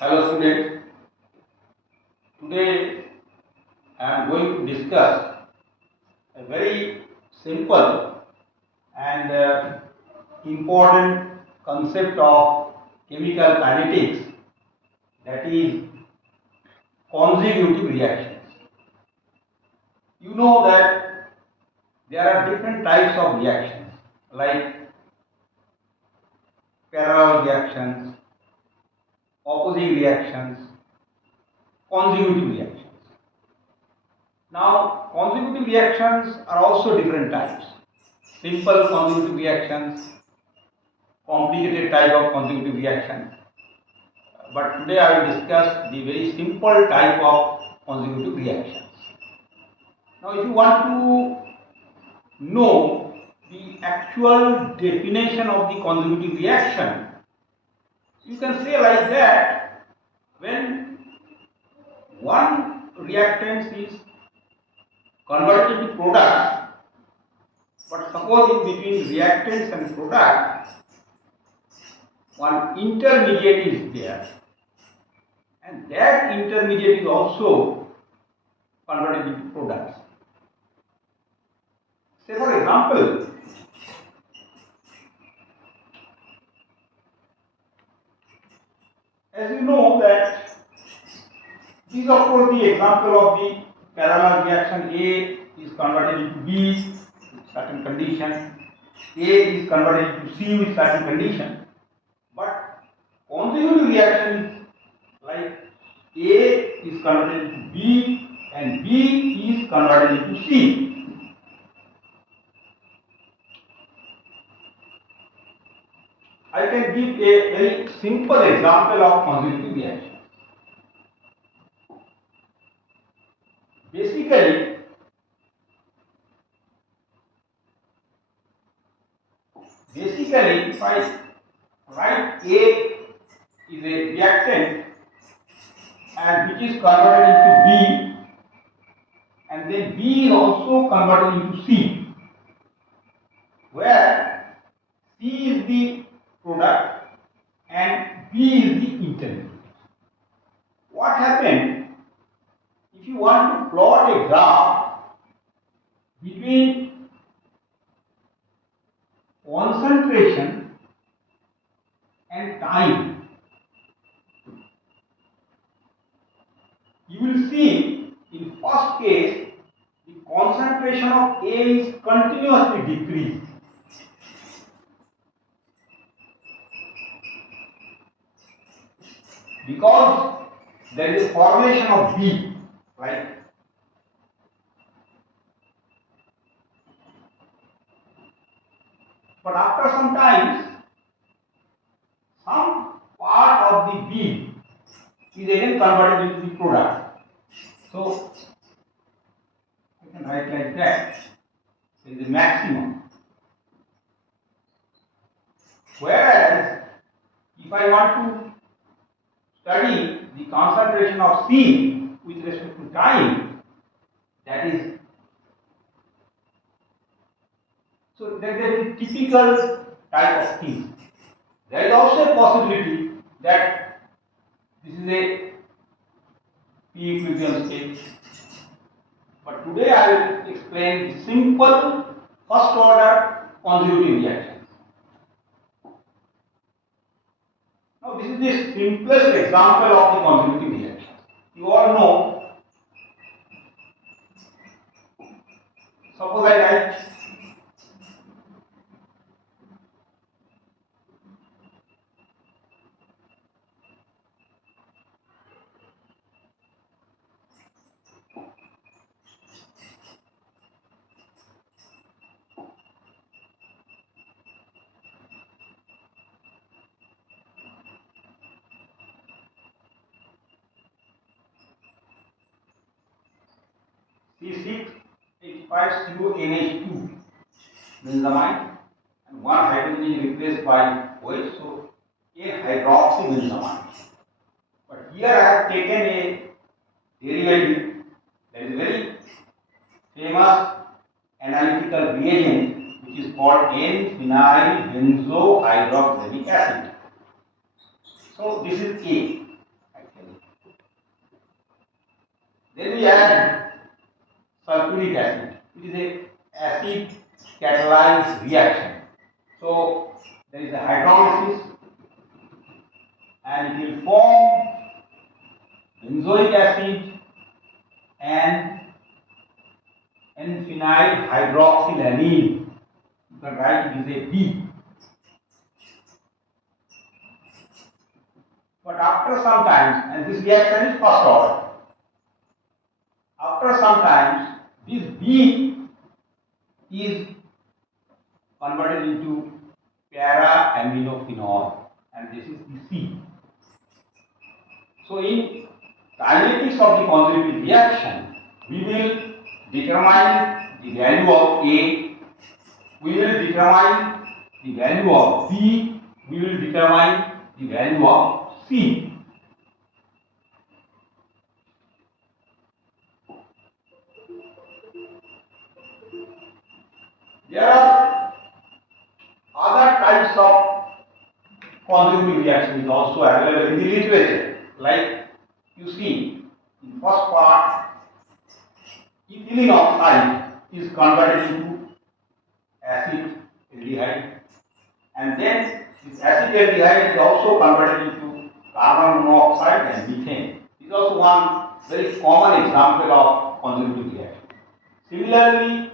Hello students, today I am going to discuss a very simple and important concept of chemical kinetics, that is consecutive reactions. You know that there are different types of reactions like parallel reactions, opposite reactions, consecutive reactions. Now, consecutive reactions are also different types. Simple consecutive reactions, complicated type of consecutive reaction. But today I will discuss the very simple type of consecutive reactions. Now, if you want to know the actual definition of the consecutive reaction, you can say like that: when one reactant is converted into product, but suppose in between reactants and product, one intermediate is there, and that intermediate is also converted into products. Say for example, as you know that this is of course the example of the parallel reaction. A is converted into B with certain condition, A is converted into C with certain condition. But consecutive reaction is like A is converted into B and B is converted into C. I can give a very simple example of consecutive reaction. Basically, if I write A is a reactant and which is converted into B, and then B is also converted into C, where C is the product and B is the intermediate. What happened if you want to plot a graph between concentration and time? You will see in first case the concentration of A is continuously decreased. Because there is a formation of B, right? But after some time, some part of the B is again converted into the product. So I can write like that. There is a maximum. Whereas if I want to study the concentration of C with respect to time, that is, so that is a typical type of thing. There is also a possibility that this is a P equilibrium state. But today I will explain the simple first order consecutive reactions. Now this is the simplest example of the consecutive reaction. You all know, suppose I write C6H5CONH2 benzamide, and one hydrogen is replaced by OH, so a hydroxybenzamide. But here I have taken a derivative, that is very famous analytical reagent which is called N-phenyl benzohydroxylic acid. So this is A, Then we add sulfuric acid, which is a acid catalyzed reaction. So there is a hydrolysis and it will form benzoic acid and N-phenyl hydroxylamine. You can write it is a B. But after some time, and this reaction is first order, after some time, this B is converted into para-aminophenol, and this is the C. So in kinetics of the conjugative reaction, we will determine the value of A, we will determine the value of B, we will determine the value of C. There are other types of conjugative reactions also available in the literature. Like you see, in first part, ethylene oxide is converted into acid aldehyde, and then this acid aldehyde is also converted into carbon monoxide and methane. This is also one very common example of conjugative reaction. Similarly,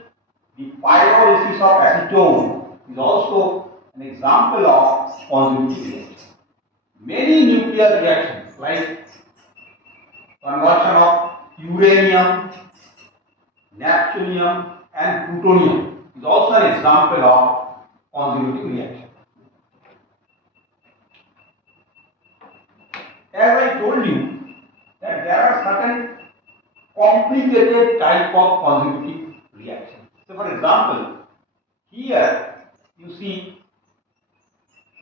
the pyrolysis of acetone is also an example of conjugative reaction. Many nuclear reactions like conversion of uranium, neptunium and plutonium is also an example of conjugative reaction. As I told you that there are certain complicated type of conjugative reactions. So for example, here you see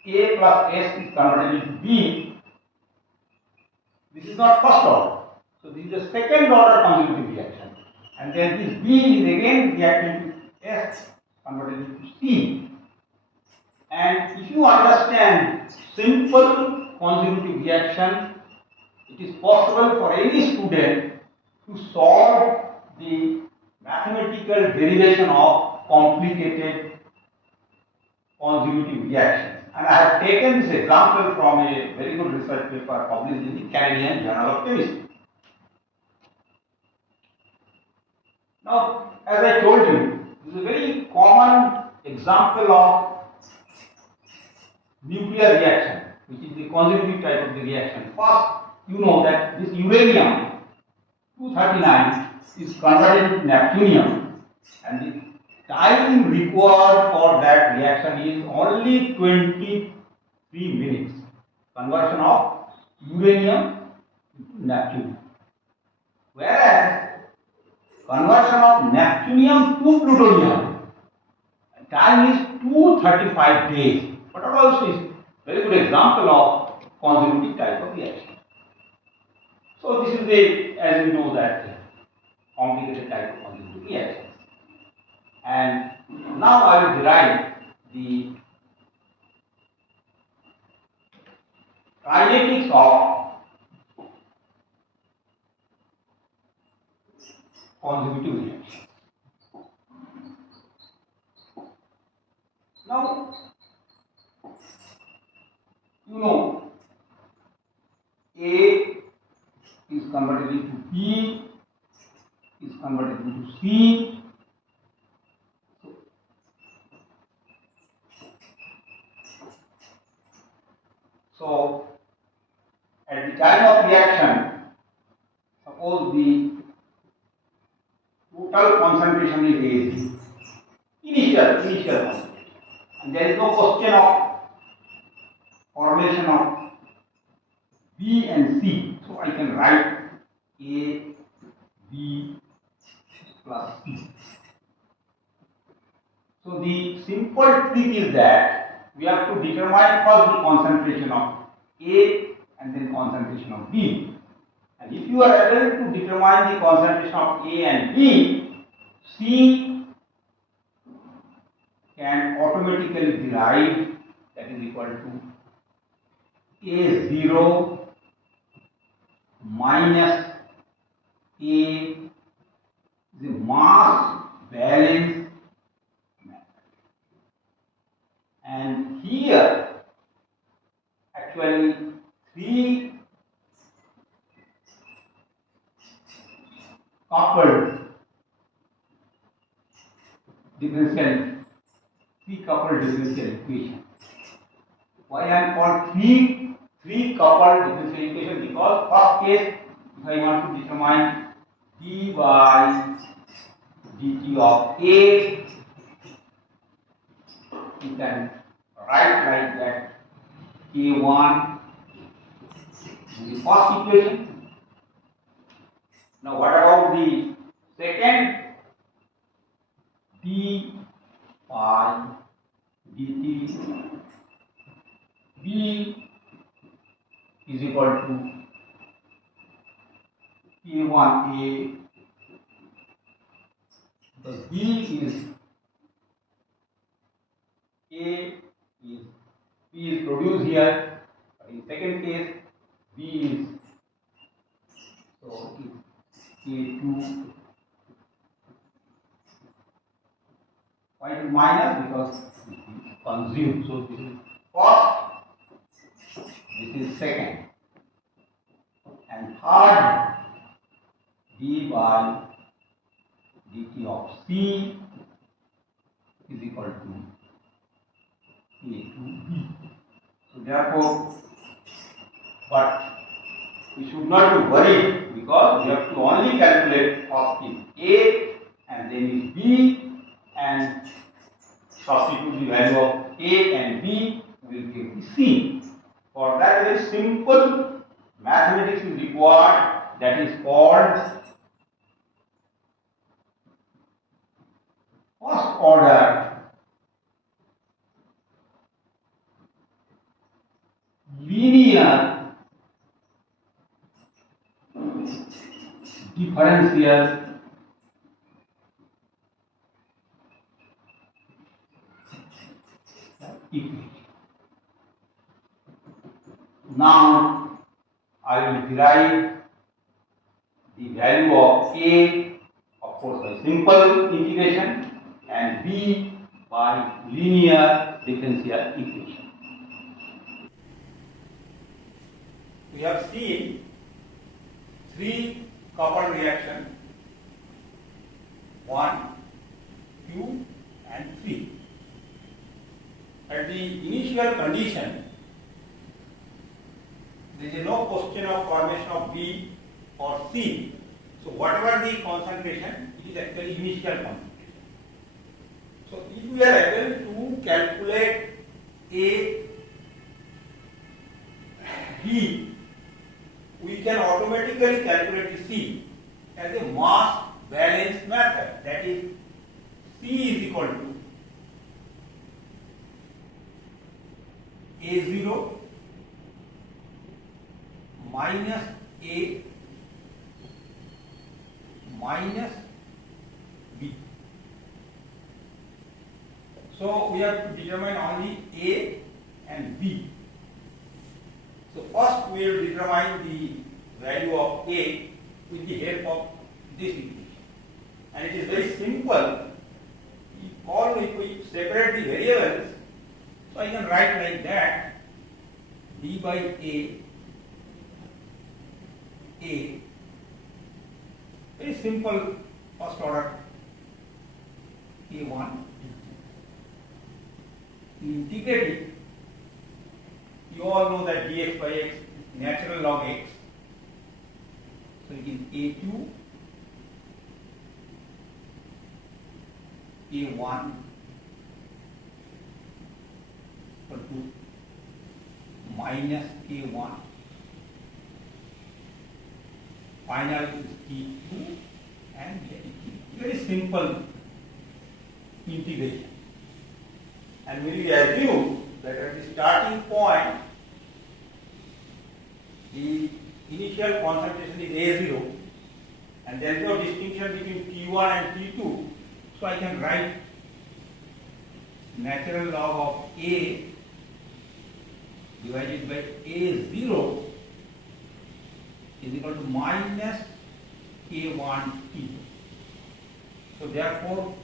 A plus S is converted into B. This is not first order. So this is a second order conjugative reaction. And then this B is again reacting to S converted into C. And if you understand simple conjugative reaction, it is possible for any student to solve the mathematical derivation of complicated conjugative reactions. And I have taken this example from a very good research paper published in the Canadian Journal of Chemistry. Now, as I told you, this is a very common example of nuclear reaction, which is the conjugative type of the reaction. First, you know that this uranium 239 is converted into neptunium, and the time required for that reaction is only 23 minutes. Conversion of uranium into neptunium. Whereas conversion of neptunium to plutonium, time is 235 days. But also is a very good example of conjugative type of reaction. So this is the, as we know, that complicated type of conjugative reactions. And now I will derive the kinetics of conjugative reactions. Now, you know, A is converted into B, is converted into C. So, at the time of reaction, suppose the total concentration is A, initial concentration, and there is no question of formation of B and C. So I can write A, B plus C. So the simple trick is that we have to determine first the concentration of A and then concentration of B. And if you are able to determine the concentration of A and B, C can automatically derive, that is equal to A0 minus is a mass balance method. And here actually three coupled differential equation. Why I am called three coupled differential equation? Because first case, if I want to determine d by dt of A, you can write like that K1 is the first equation. Now what about the second? D by dt B is equal to K1A, because B is A is B is produced here. In second case, B is so K2. Why it is minus? Because it is consumed. So this is first, this is second, and third d by dt of C is equal to A2B. So therefore, but we should not be worried, because we have to only calculate first is A and then is B, and substitute the value of A and B, we will get the C. For that, very simple mathematics is required, that is called first order linear differential equation. Now I will derive the value of A, of course by simple integration, and B by linear differential equation. We have seen three coupled reactions, 1, 2 and 3. At the initial condition, there is no question of formation of B or C. So whatever the concentration, it is actually initial concentration. So if we are able to calculate A, B, we can automatically calculate the C as a mass balance method. That is, C is equal to A0 minus A minus B. So we have to determine only A and B. So first we will determine the value of A with the help of this equation. And it is very simple. If we separate the variables, so I can write like that, d by A, very simple first order A1. Integrate it. You all know that dx by x is natural log x. So it is A2, A1 equal to minus A1. Final is T2 and T3. Very simple integration. And we will assume that at the starting point, the initial concentration is A0 and there is no distinction between T1 and T2. So I can write natural log of A divided by A0 is equal to minus K1T. So therefore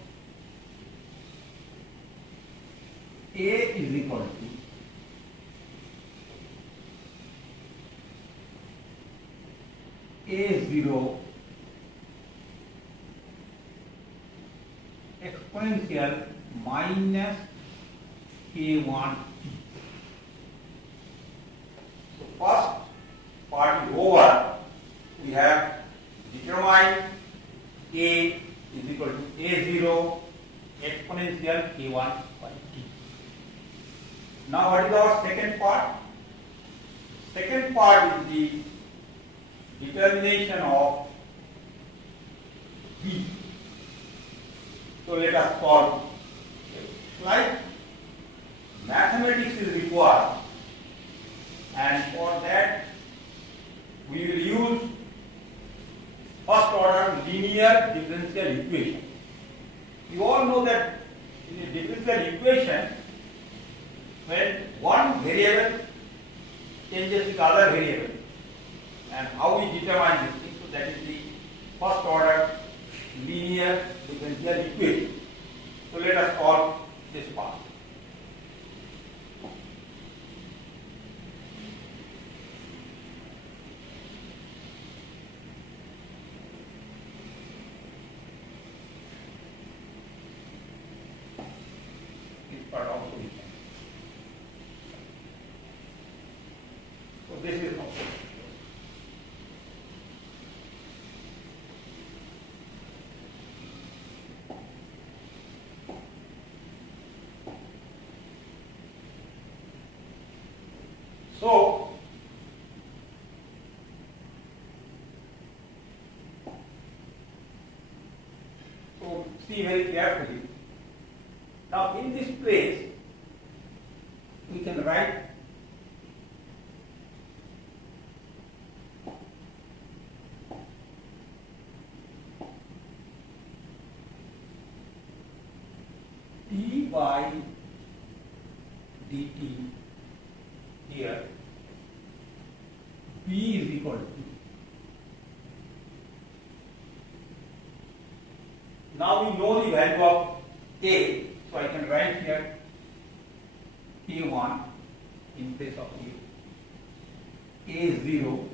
A is equal to A0 exponential minus K1T. So first part is over. We have determined A is equal to A0 exponential K1 by T. Now what is our second part? Second part is the determination of B. So let us solve. Like mathematics is required, and for that we will use first order linear differential equation. You all know that in a differential equation, when one variable changes with other variable, and how we determine this thing. So that is the first order linear differential equation. So let us solve this part. This part also we can. So this is also. So see very carefully. Now in this place we can write d by dt here. B is equal to, now we know the value of A, so I can write here K1 in place of A. A0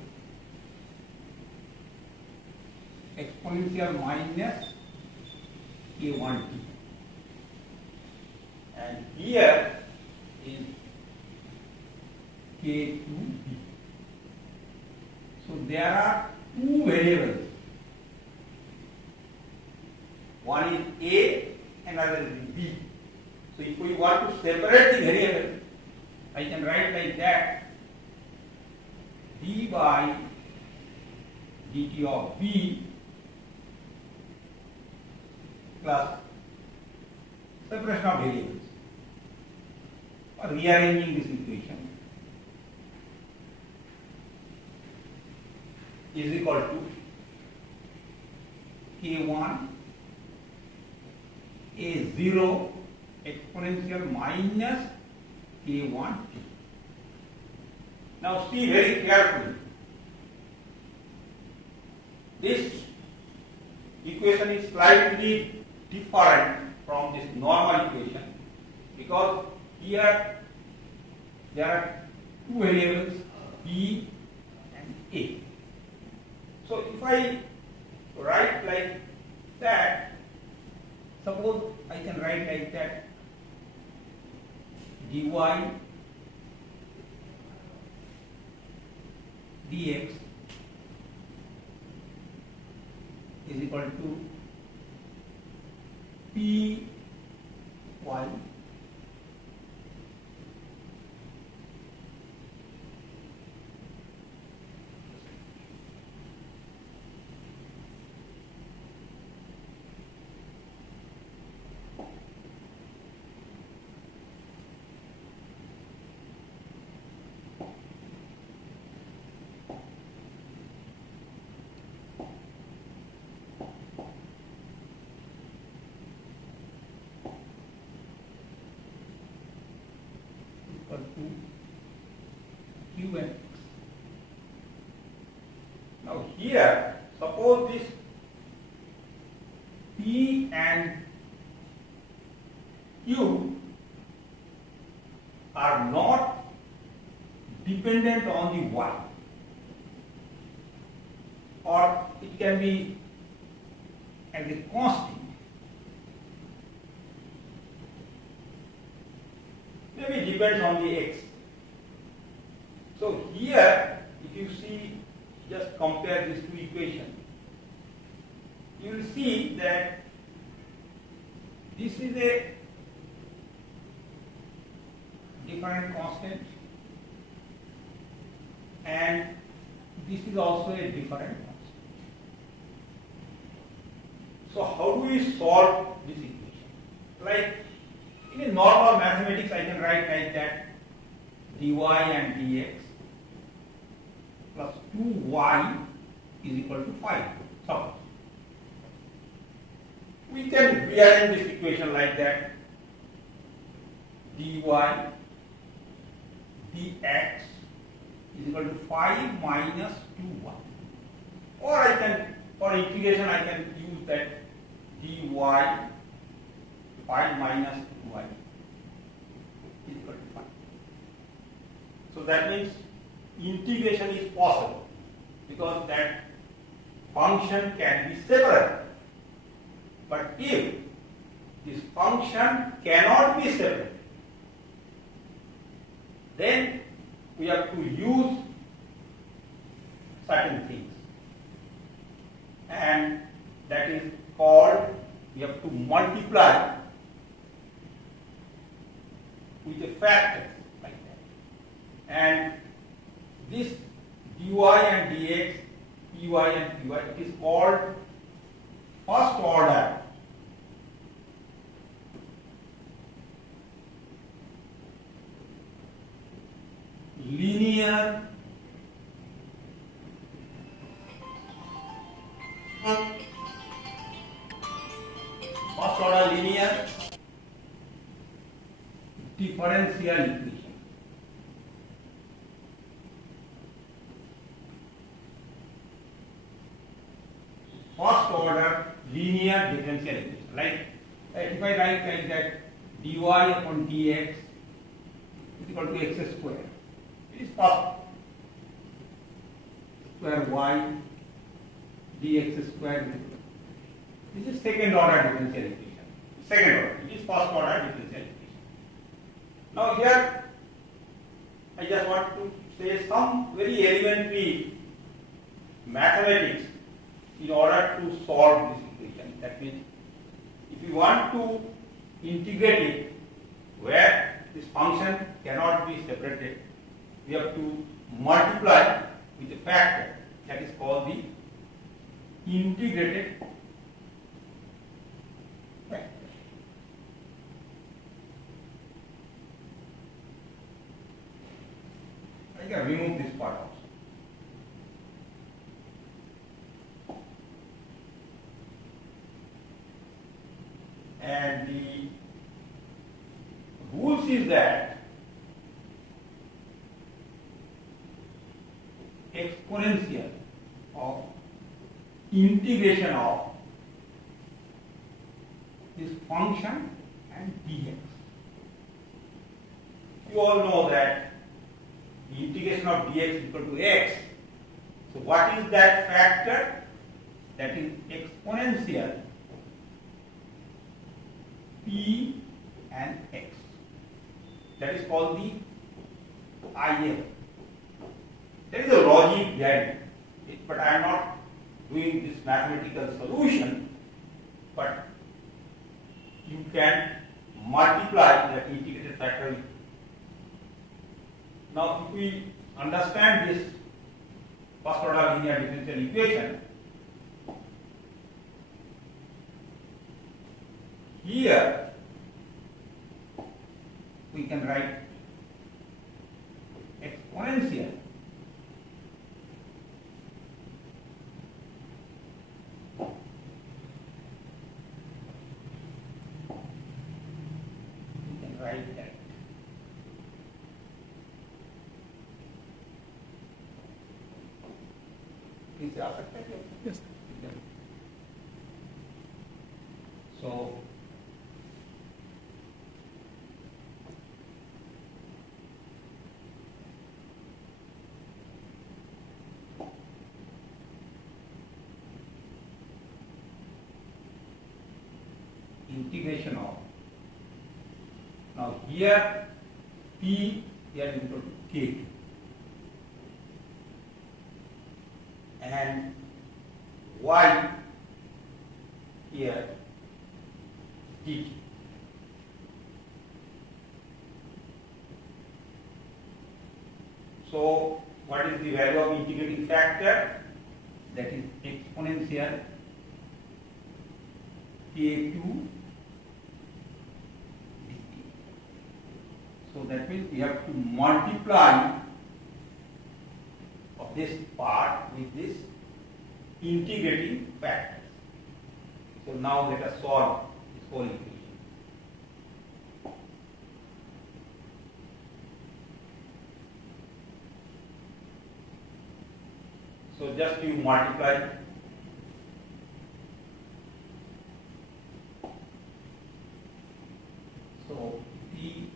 exponential minus K1T, and here is K2B. So there are two variables. One is A, another is B. So if we want to separate the variable, I can write like that: d by dt of B plus separation of variables, or rearranging this equation, is equal to K1 A0 exponential minus K1T. Now see very carefully. This equation is slightly different from this normal equation because here there are two variables B and A. So if I write like that, suppose I can write like that: dy dx is equal to Py equal to Q and X. Now here, suppose this P and Q are not dependent on the Y, or it can be as a constant. Maybe it depends on the X. So here, if you see, just compare these two equations, you will see that this is a different constant and this is also a different constant. So how do we solve this equation? Like in a normal mathematics, I can write like that: dy and dx plus 2y is equal to 5. Suppose we can rearrange this equation like that: dy dx is equal to 5 minus 2y. Or I can, for integration, I can use that dy 5 minus 2y is equal to 5. So that means integration is possible because that function can be separated. But if this function cannot be separated, then we have to use certain things, and that is called, we have to multiply with a factor like that. And this dy and dx, py and qy, it is called first order linear differential equation. First order linear differential equation. Like if I write like that, dy upon dx is equal to x square. It is first square y dx square. This is second order differential equation. Second order. It is first order differential equation. Now here I just want to say some very elementary mathematics in order to solve this equation. That means if you want to integrate it where this function cannot be separated, we have to multiply with a factor that is called the integrated factor. I can remove this part also. And the rules is that exponential of integration of this function and dx. You all know that the integration of dx is equal to x. So what is that factor? That is exponential p and x. That is called the if. There is a logic behind it, but I am not doing this mathematical solution, but you can multiply the integrated factor. Now if we understand this first order linear differential equation, here we can write exponential write that. Please ask a question. Yes. So integration of, now here P here is equal to K and Y here dt. So what is the value of integrating factor? That is exponential K2 dt. So that means we have to multiply of this part with this integrating factors. So now let us solve this whole equation. So just you multiply so d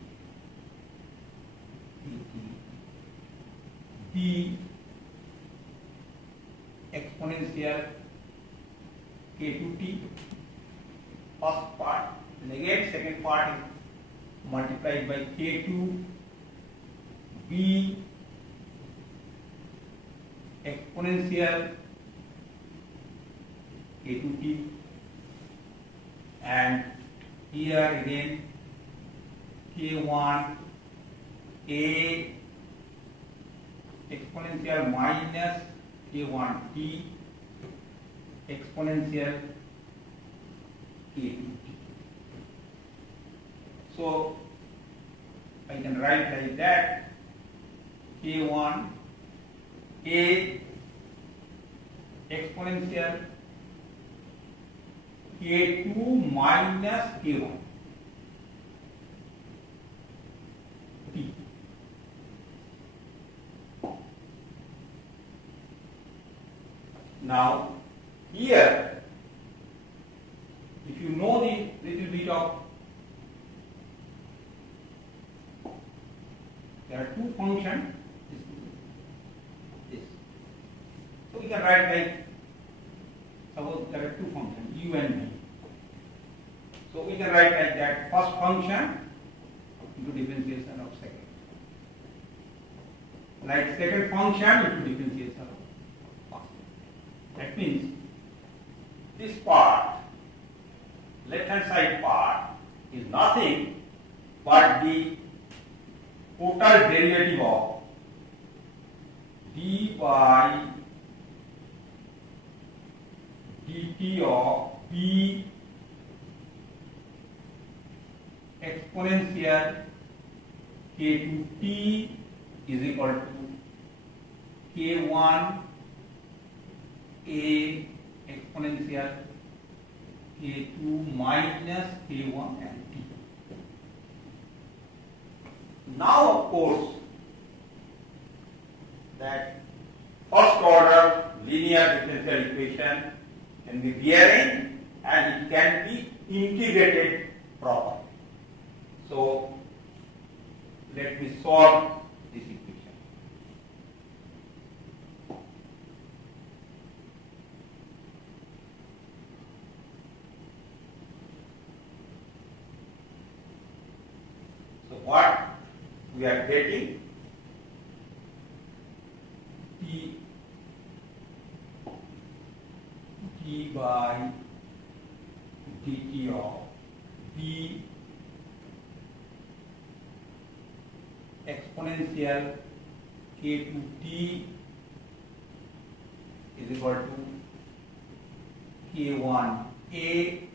exponential k2t first part, and again second part is multiplied by k2 b exponential k2t, and here again k1 a exponential minus k1t exponential k2t. So I can write like that: k1 a exponential k2 minus k1 t. Now here, if you know the little bit of, there are two functions. So we can write like, suppose there are two functions u and v. So we can write like that: first function into differentiation of second, like second function into differentiation of first. That means this part, left hand side part, is nothing but the total derivative of d by dt of b exponential k2t is equal to k1 a exponential k2 minus k1 and t. Now of course that first order linear differential equation can be rearranged and it can be integrated properly. So let me solve this equation. So what we are getting, d by dt of b exponential k2t is equal to k1 a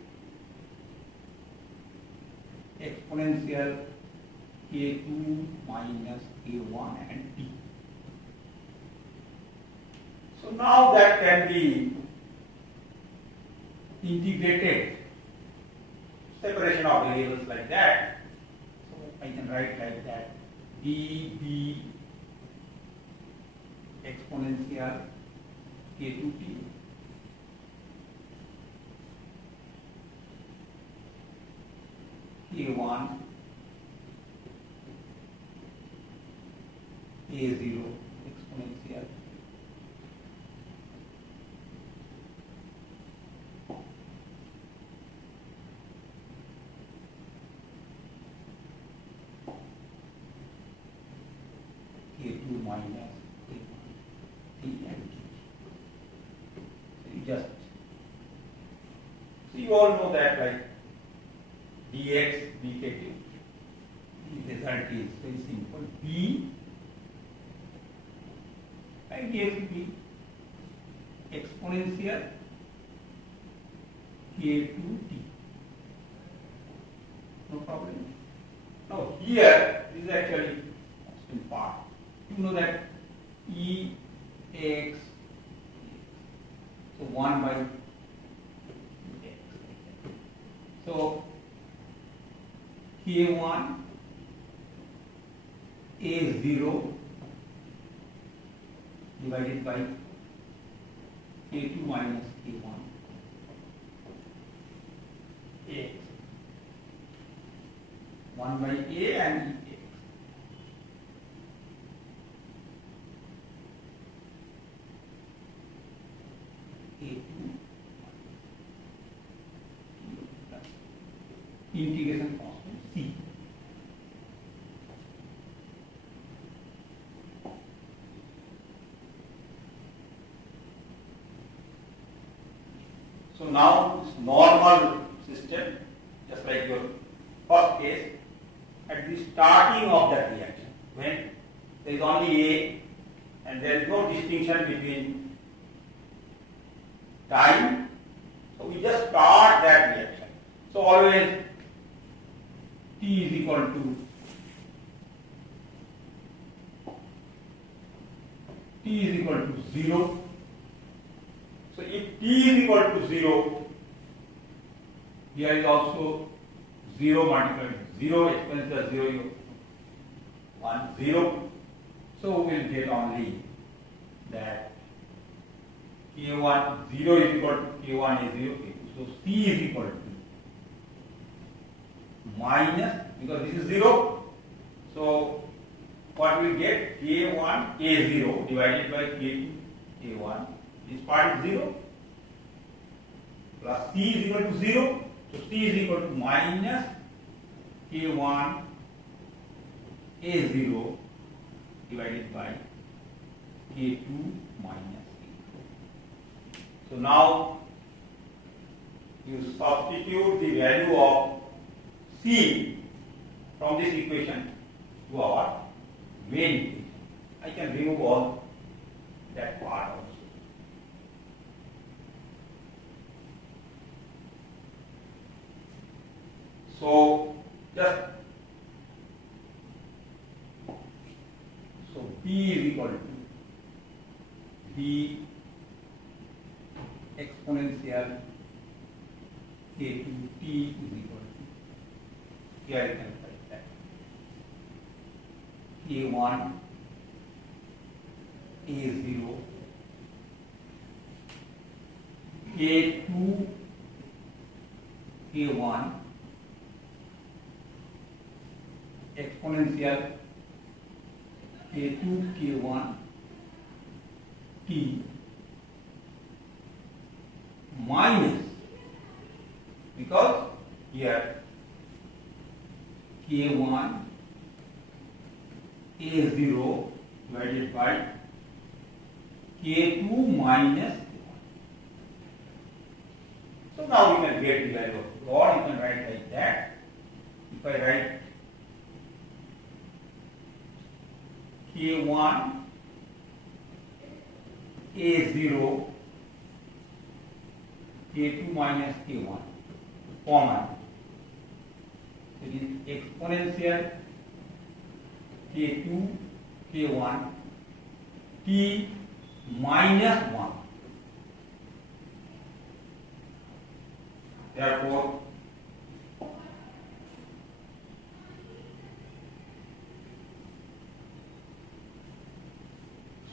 exponential k2 minus k1 and t. So now that can be integrated, separation of variables like that. So I can write like that: db exponential k2t K1 A0 exponential K2 minus K1 T and K. So you all know that, like dx dk2. The result is very simple. B and dx exponential K2t. No problem. Now here this is actually constant part. You know that Ex, so 1 by x. So K1 A0 divided by K2 minus K1 x. 1 by A and x. Integration constant C. So now this normal system, just like your first case, at the starting of that reaction, when there is only A and there is no distinction between time, so we just start that reaction. So always T is equal to T is equal to 0. So if T is equal to 0, here is also 0 multiplied 0 exponential 0, 1, 0. So we will get only that K1 0 is equal to K1 is 0, K2. So C is equal to minus, because this is 0. So what we get, K1 A0 divided by K2 A1, this part is 0, plus C is equal to 0. So C is equal to minus K1 A0 divided by K2 minus K2. So now you substitute the value of C from this equation to our main equation. I can remove all that part also. So just B is equal to B exponential K2 T is equal to, here you can write that, K1 A0 K2 K1 exponential K2 K1 T minus, because here K1 A0 divided by K2 minus K1. So now we can get the value of rho. You can write like that. If I write K1 A0 K2 minus K1 common, it is exponential K2 K1 T minus 1. Therefore,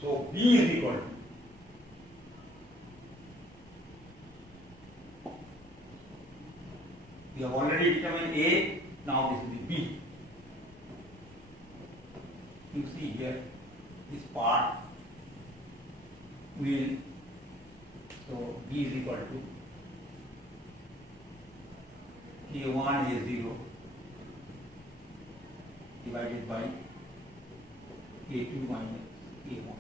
so B is equal to, we have already determined A, Now this is the B. You see here, this part will, so B is equal to K1 A0 divided by K2 minus K1.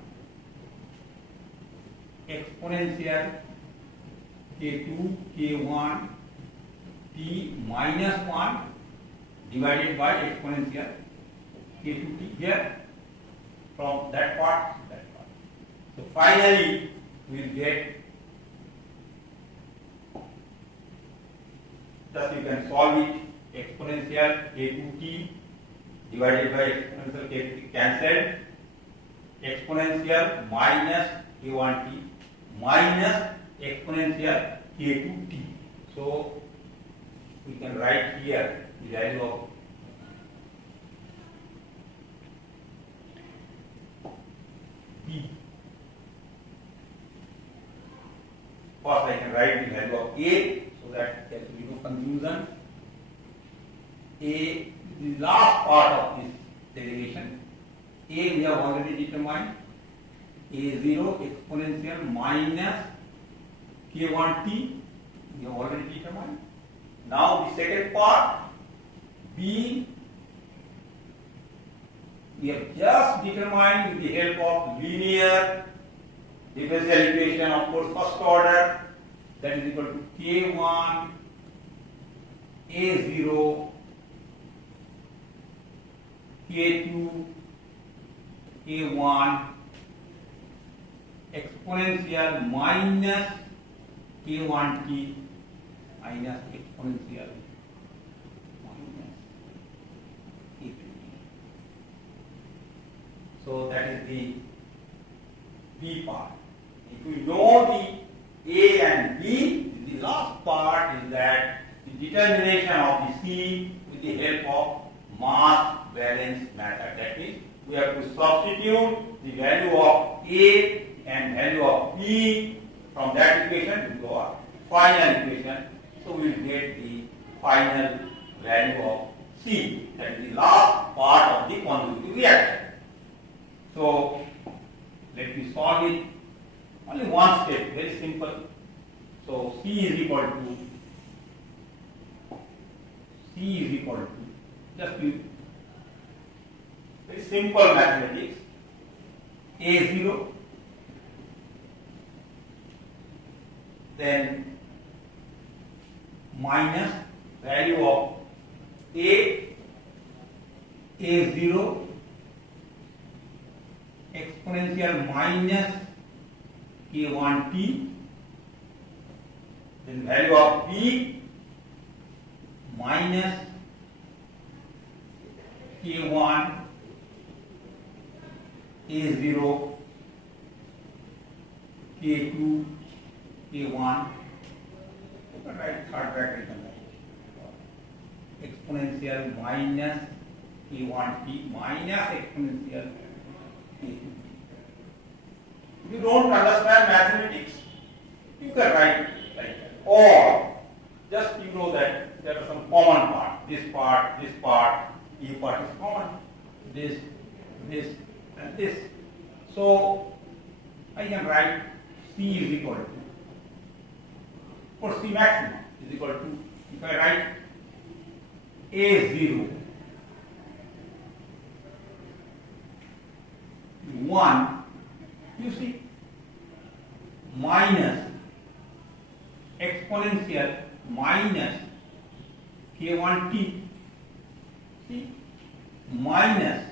Exponential K2 K1 T minus 1 divided by exponential K2 T here from that part to that part. So finally we will get, thus you can solve it, exponential K2T divided by exponential K2T cancelled, exponential minus K1T minus exponential K2T. So we can write here the value of B. First I can write the value of A so that there will be no confusion. A, the last part of this derivation. A we have already determined. A0 exponential minus K1T we have already determined. Now the second part, B, we have just determined with the help of linear differential equation of course first order, that is equal to K1 A0 K2 A1 exponential minus K1T minus exponential minus K2T. So that is the B part. If we know the A and B, the last part is that the determination of the C with the help of mass balance method. That means we have to substitute the value of A and value of B from that equation into our final equation. So we will get the final value of C. That is the last part of the consecutive reaction. So let me solve it. Only one step, very simple. So C is equal to just very simple mathematics. A0, then minus value of A0 exponential minus K1T, then value of B minus K1 A0 K2 K1, right, third bracket exponential minus K1T minus exponential K2. If you don't understand mathematics, you can write like that. Or just you know that there are some common parts. This part, A part is common. This, and this. So I can write C is equal to, for C maximum is equal to, if I write A0 1, you see, minus exponential minus K1T, see, minus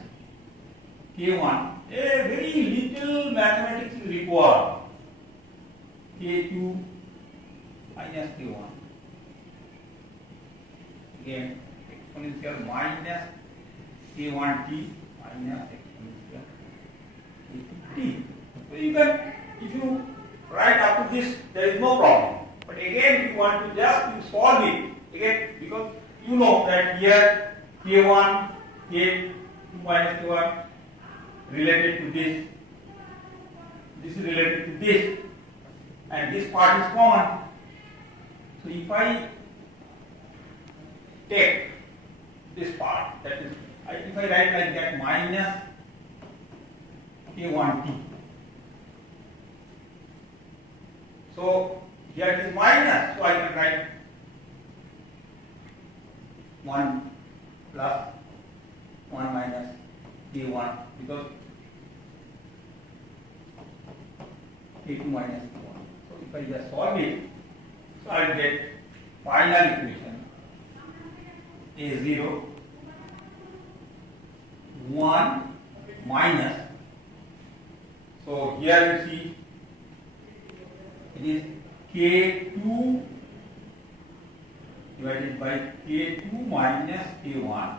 K1, a very little mathematics is required, K2 minus K1, again exponential minus K1T minus exponential K2T. So you can, if you write up to this, there is no problem. But again, if you want to just solve it, again, because you know that here K1, K2 minus K1 related to this is related to this, and this part is common. So if I take this part. That is, if I write like that, minus K1T. So here it is minus, so I can write 1 plus 1 minus K1 because K2 minus K1. So if I just solve it, so I will get final equation A0 1 minus. So here you see it is K2 divided by K2 minus K1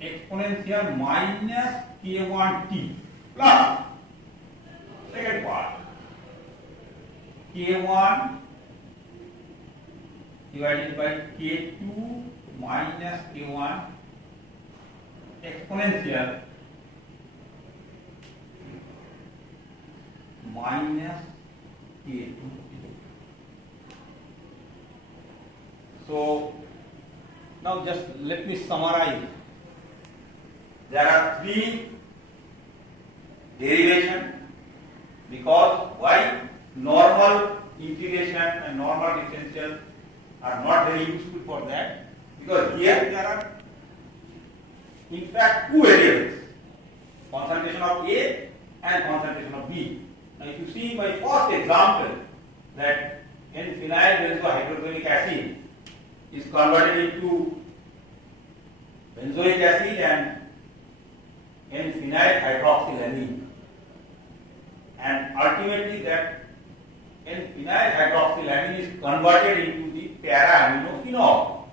exponential minus K1T plus second part K1 divided by K2 minus K1 exponential minus K2. So now just let me summarize. There are 3 derivations because why normal integration and normal differential are not very useful for that, because here there are in fact 2 variables, concentration of A and concentration of B. Now if you see my first example that N-phenyl benzohydrochloric acid is converted into benzoic acid and N-phenyl hydroxylamine, and ultimately that N-phenyl hydroxylamine is converted into the para-aminophenol.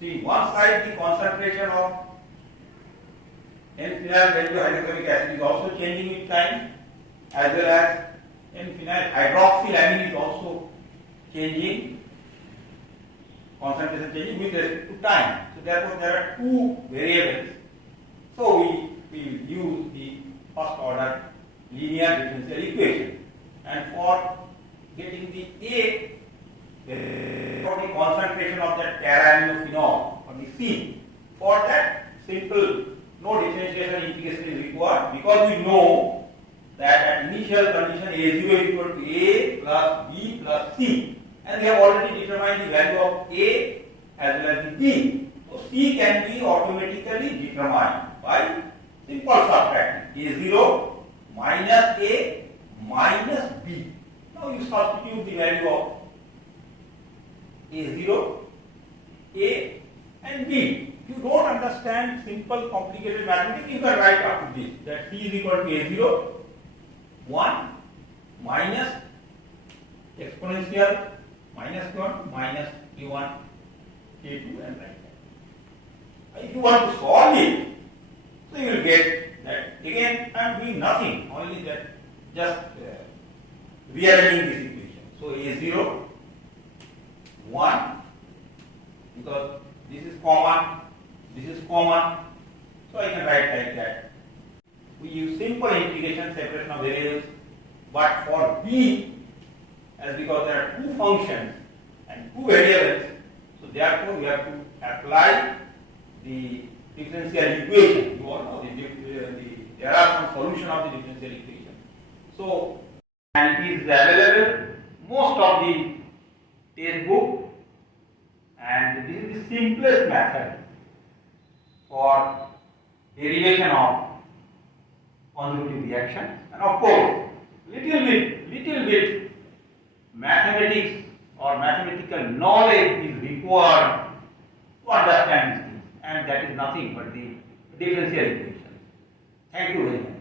See, one side the concentration of N-phenyl benzohydrochloric acid is also changing with time, as well as N-phenyl hydroxylamine is also changing, concentration changing with respect to time. So therefore there are 2 variables. So we will use the first order linear differential equation, and for getting the A, for the concentration of that para-aminophenol or the C, for that simple no differentiation integration is required, because we know that at initial condition A0 is equal to A plus B plus C, and we have already determined the value of A as well as the B. So C can be automatically determined by simple subtracting A0 minus A minus B. Now you substitute the value of A0, A and B. If you don't understand simple complicated mathematics, you can write up to this, that C is equal to A0 1 minus exponential minus 1 minus K1 K2 and like that. If you want to solve it, so you will get that. Again, I am doing nothing, only that just rearranging this equation. So A0 1, because this is common, so I can write like that. We use simple integration separation of variables, but for B, as because there are 2 functions and 2 variables, so therefore we have to apply the differential equation. You all know there are some solution of the differential equation. So, and it is available most of the textbook, and this is the simplest method for derivation of consecutive reaction. And of course, little bit mathematics or mathematical knowledge is required to understand these things, and that is nothing but the differential equation. Thank you very much.